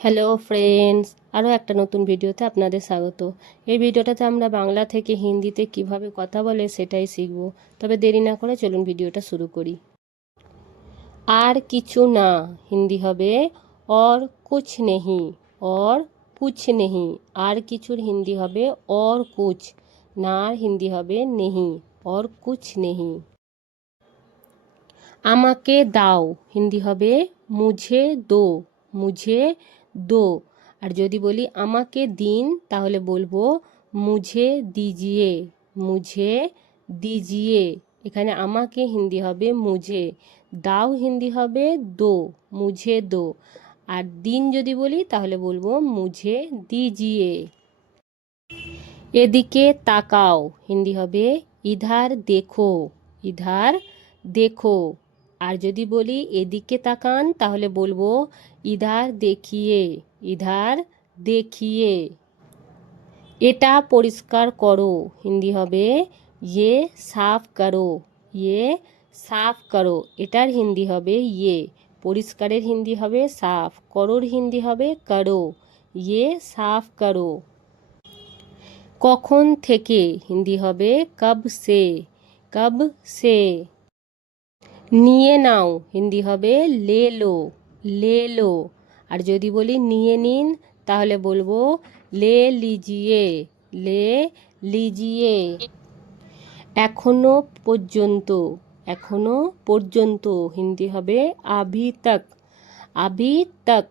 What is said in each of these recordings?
Hello friends, আরও একটা নতুন ভিডিওতে আপনাদের স্বাগত। এই ভিডিওটাতে আমরা বাংলা থেকে হিন্দিতে কিভাবে কথা বলে সেটাই শিখব। তবে দেরি না করে চলুন ভিডিওটা শুরু করি। আর কিছু না হিন্দি হবে और कुछ नहीं, और कुछ नहीं। আর কিছুর হিন্দি হবে और कुछ, নার হিন্দি হবে नहीं, और कुछ नहीं। আমাকে দাও হিন্দি হবে মুঝে দো, মুঝে দো। আর যদি বলি আমাকে দিন তাহলে বলবো মুঝে দিজিয়ে, মুঝে দিজিয়ে। এখানে আমাকে হিন্দি হবে মুঝে, দাও হিন্দি হবে দো, মুঝে দো। আর দিন যদি বলি তাহলে বলবো মুঝে দিজিয়ে। এদিকে তাকাও হিন্দি হবে ইধার দেখো, ইধার দেখো। আর যদি বলি এদিকে তাকান তাহলে বলবো ইধার দেখিয়ে, ইধার দেখিয়ে। এটা পরিষ্কার করো হিন্দি হবে ইয়ে সাফ করো, ইয়ে সাফ করো। এটার হিন্দি হবে ইয়ে, পরিষ্কারের হিন্দি হবে সাফ, করোর হিন্দি হবে করো, ইয়ে সাফ করো। কখন থেকে হিন্দি হবে কব সে, কব সে। নিয়ে নাও হিন্দি হবে লে লো, লে লো। আর যদি বলি নিয়ে নিন তাহলে বলবো লে লিজিয়ে, লে লিজিয়ে। এখনো পর্যন্ত, এখনো পর্যন্ত হিন্দি হবে আভি তক, আভি তক।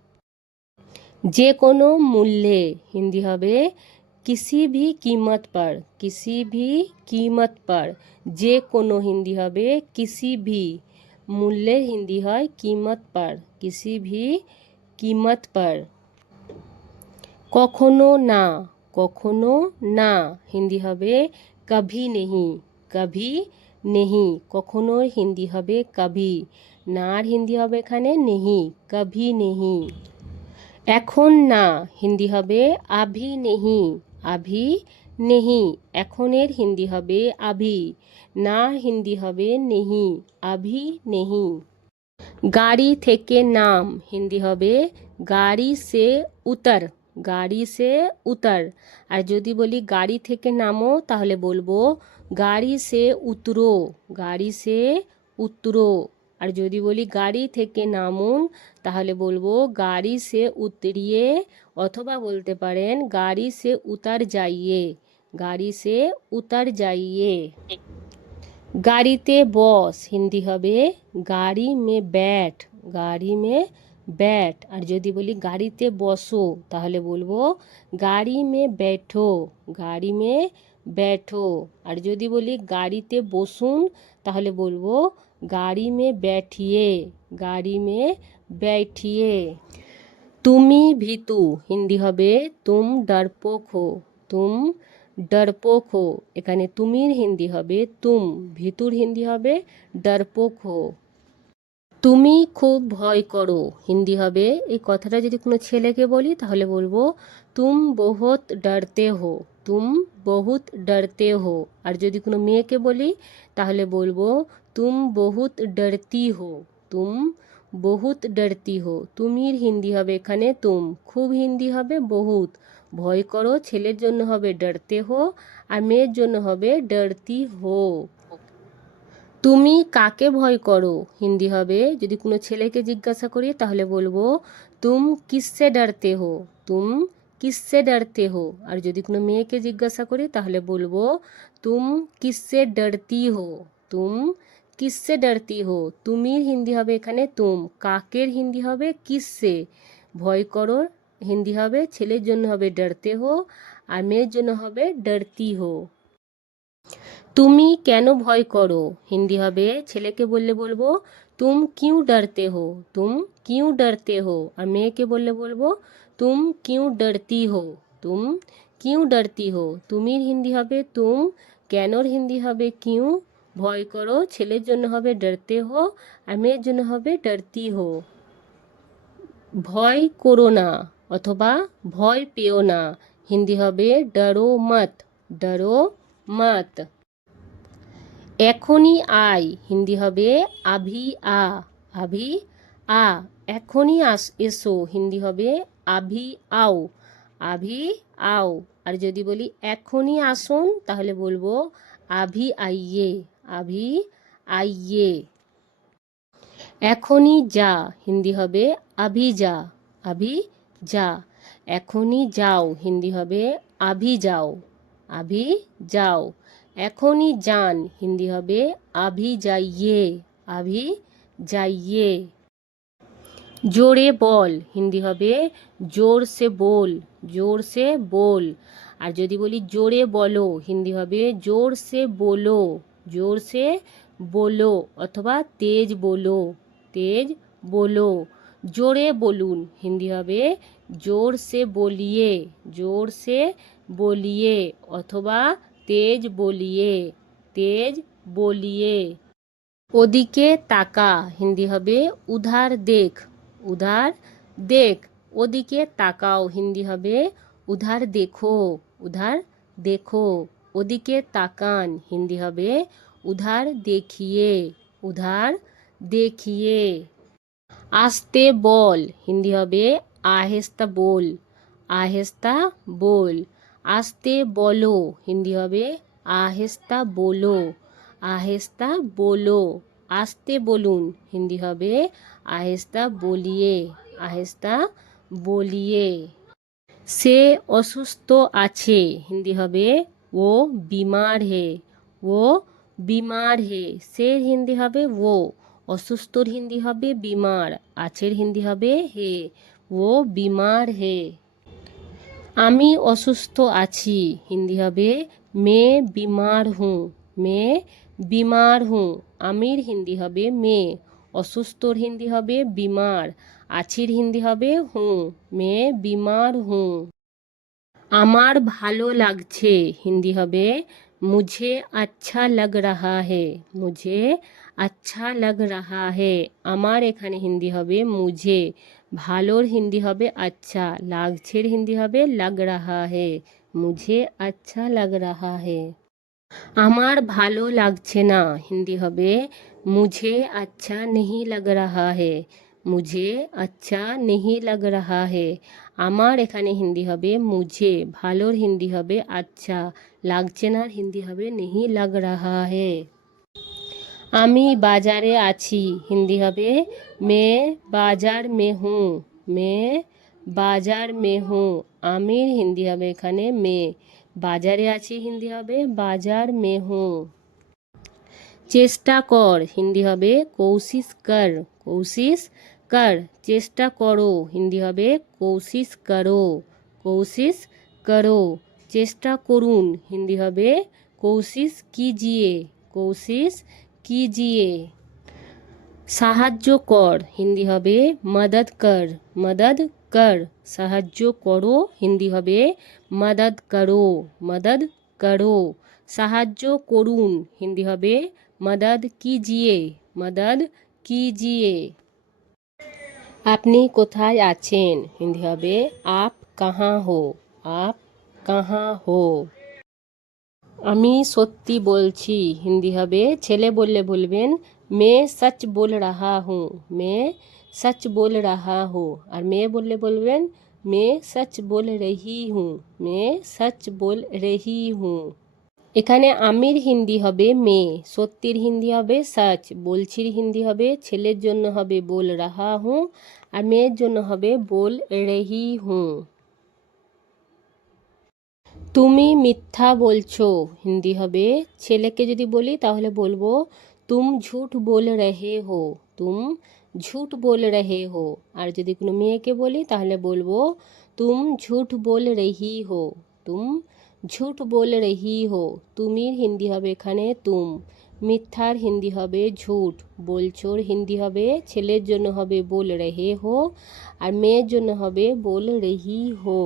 যে কোনো মূল্যে হিন্দি হবে किसी भी कीमत पर, किसी भी कीमत पर। যে কোনো হিন্দি হবে किसी भी, মূল্যের হিন্দি হয় कीमत पर, किसी भी कीमत पर। কখনো না, কখনো না হিন্দি হবে कभी नहीं, कभी नहीं। কখনোর হিন্দি হবে कभी, নার হিন্দি হবে এখানে नहीं, कभी नहीं। এখন না হিন্দি হবে আভি নেহি, আভি নেহি। এখনের হিন্দি হবে আভি, না হিন্দি হবে নেহি, আভি নেহি। গাড়ি থেকে নাম হিন্দি হবে গাড়ি সে উতর, গাড়ি সে উতর। আর যদি বলি গাড়ি থেকে নামো তাহলে বলবো গাড়ি সে উতরো, গাড়ি সে উতরো। আর যদি বলি গাড়ি থেকে নামুন তাহলে বলবো গাড়ি সে উতরিয়ে, অথবা বলতে পারেন গাড়ি সে উতার যাইয়ে, গাড়ি সে উতার যাইয়ে। গাড়িতে বস হিন্দি হবে গাড়ি মে ব্যাট, গাড়ি মে ব্যাট। আর যদি বলি গাড়িতে বসো তাহলে বলবো গাড়ি মে बैठो, গাড়ি মে बैठो। আর যদি বলি গাড়িতে বসুন তাহলে বলবো গাড়ি মে बैठिए, গাড়ি মে बैठिए। তুমি ভীতু হিন্দি হবে তুম ডরপোক হো, তুম ডরপোক হো। এখানে তুমির হিন্দি হবে তুম, ভীতুর হিন্দি হবে ডরপোক হো। তুমি খুব ভয় করো হিন্দি হবে, এই কথাটা যদি কোনো ছেলেকে বলি তাহলে বলবো তুম বহুত ডরতে হো, তুম বহুত ডরতে হো। আর যদি কোনো মেয়েকে বলি তাহলে বলবো তুম বহুত ডরতি হো, তুম বহুত ডরতি হো। তুমির হিন্দি হবে এখানে তুম, খুব হিন্দি হবে বহুত। ভয় করো ছেলের জন্য হবে ডরতে হো, আর মেয়ের জন্য হবে ডরতি হো। তুমি কাকে ভয় করো হিন্দি হবে, যদি কোনো ছেলেকে জিজ্ঞাসা করি তাহলে বলবো তুম কিসসে ডরতে হো, তুম কিসসে ডরতে হো। আর যদি কোনো মেয়েকে জিজ্ঞাসা করি তাহলে বলবো তুম কিসসে ডরতি হো, তুম কিসসে ডরতি হো। তুমির হিন্দি হবে এখানে তুম, কাকের হিন্দি হবে কিসসে। ভয় করো হিন্দি হবে ছেলের জন্য হবে ডরতে হো, আর মেয়ের জন্য হবে ডরতি হো। তুমি কেন ভয় করো হিন্দি হবে ছেলেকে বললে বলবো তুম কিউ ডরতে হো, তুম কিউ ডরতে হো। আর মেয়েকে বললে বলবো তুম কিউ ডরতি হো, তুম কিউ ডরতি হো। তুমির হিন্দি হবে তুম, কেনর হিন্দি হবে কিউ। ভয় করো ছেলের জন্য হবে ডরতে হো, আর মেয়ের জন্য হবে ডরতি হো। ভয় করো না অথবা ভয় পেও না হিন্দি হবে ডরো মত, ডরো মত। এখনই আয় হিন্দি হবে আভি আ, আভি আ এখনই এসো হিন্দি হবে আভি আও, আভি আও। আর যদি বলি এখনই আসুন তাহলে বলবো আভি আইয়ে, আভি আইয়ে। এখনই যা হিন্দি হবে আভি যা, আভি যা। এখনই যাও হিন্দি হবে আভি যাও, আভি যাও। এখনই যান হিন্দি হবে আভি যাইয়ে, আভি যাইয়ে। জোরে বল হিন্দি হবে জোর সে बोल, জোর সে बोल। আর যদি বলি জোরে বলো হিন্দি হবে জোর সে बोलो, জোর সে बोलो অথবা তেজ বলো, তেজ বলো। জোরে বলুন হিন্দি হবে জোর সে बोलिए, জোর সে बोलिए অথবা তেজ বলিয়ে, তেজ বলিয়ে। ওদিকে তাকা হিন্দি হবে উধার দেখ, উধার দেখ। ওদিকে তাকাও হিন্দি হবে উধার দেখো, উধার দেখো। ওদিকে তাকান হিন্দি হবে উধার দেখিয়ে, উধার দেখিয়ে। আস্তে বল হিন্দি হবে আহেস্তা बोल, আহেস্তা बोल। আস্তে বলো হিন্দি হবে আহেস্তা बोलो, আহেস্তা बोलो। আস্তে বলুন হিন্দি হবে আহেস্তা बोलिए, আহেস্তা बोलिए। সে অসুস্থ আছে হিন্দি হবে ও বিমার হে, ও বিমার হে। সে হিন্দি হবে ও, অসুস্থর হিন্দি হবে বিমার, আছের হিন্দি হবে হে, ও বিমার হে। আমি অসুস্থ আছি হিন্দি হবে মে বিমার হুঁ, মে বিমার হুঁ। আমির হিন্দি হবে মে, অসুস্থর হিন্দি হবে বিমার, আছির হিন্দি হবে হুঁ, মে বিমার হুঁ। আমার ভালো লাগছে হিন্দি হবে মুঝে আচ্ছা লগ রাহা হে, মুঝে আচ্ছা লগ রাহা হে। আমার এখানে হিন্দি হবে মুঝে, ভালোর হিন্দি হবে আচ্ছা, লাগছের হিন্দি হবে লগ রাহা হে, মুঝে আচ্ছা লগ রাহা হে। আমার ভালো লাগছে না হিন্দি হবে মুঝে আচ্ছা নেহি লগ রাহা হে, মুঝে আচ্ছা নেহি লগ রাহা হে। আমার এখানে হিন্দি হবে মুঝে, ভালোর হিন্দি হবে আচ্ছা, লাগছে না হিন্দি হবে নেহি লগ রাহা হে। আমি বাজারে আছি হিন্দি হবে মে বাজার মে হুঁ, মে বাজার মে হুঁ। আমির হিন্দি হবে এখানে মে, বাজারে আছি হিন্দি হবে বাজার মে হুঁ। চেষ্টা কর হিন্দি হবে কোশিশ কর, কোশিশ কর। চেষ্টা করো হিন্দি হবে কোশিশ করো, কোশিশ করো। চেষ্টা করুন হিন্দি হবে কোশিশ কিজিয়ে, কোশিশ কিজিয়ে। সাহায্য কর হিন্দি হবে মদদ কর, মদদ কর। সাহায্য করো হিন্দি হবে মদদ করো, মদদ করো। সাহায্য করুন হিন্দি হবে মদদ কিজিয়ে, মদদ কিজিয়ে। আপনি কোথায় আছেন হিন্দি হবে আপ কাহা হো, আপ কাহা হো। আমি সত্যি বলছি হিন্দি হবে ছেলে বললে বলবেন মে সচ बोल रहा हूँ, মে সচ बोल रहा हूँ। আর মেয়ে বললে বলবেন মে সচ बोल रही हूँ, মে সচ बोल रही हूँ। এখানে আমির হিন্দি হবে মে, সত্যির হিন্দি হবে সচ, বলছির হিন্দি হবে ছেলের জন্য হবে बोल रहा हूँ, আর মেয়ের জন্য হবে बोल रही हूँ। তুমি মিথ্যা বলছো হিন্দি হবে ছেলেকে যদি বলি তাহলে বলবো তুম ঝুট बोल रहे हो, তুম ঝুট बोल रहे हो। আর যদি কোনো মেয়েকে বলি তাহলে বলবো তুম ঝুট बोल रही हो, তুম ঝুট बोल रही हो। তুমির হিন্দি হবে এখানে তুম, মিথ্যার হিন্দি হবে ঝুট, বলছোর হিন্দি হবে ছেলের জন্য হবে बोल रहे हो, আর মেয়ের জন্য হবে बोल रही हो।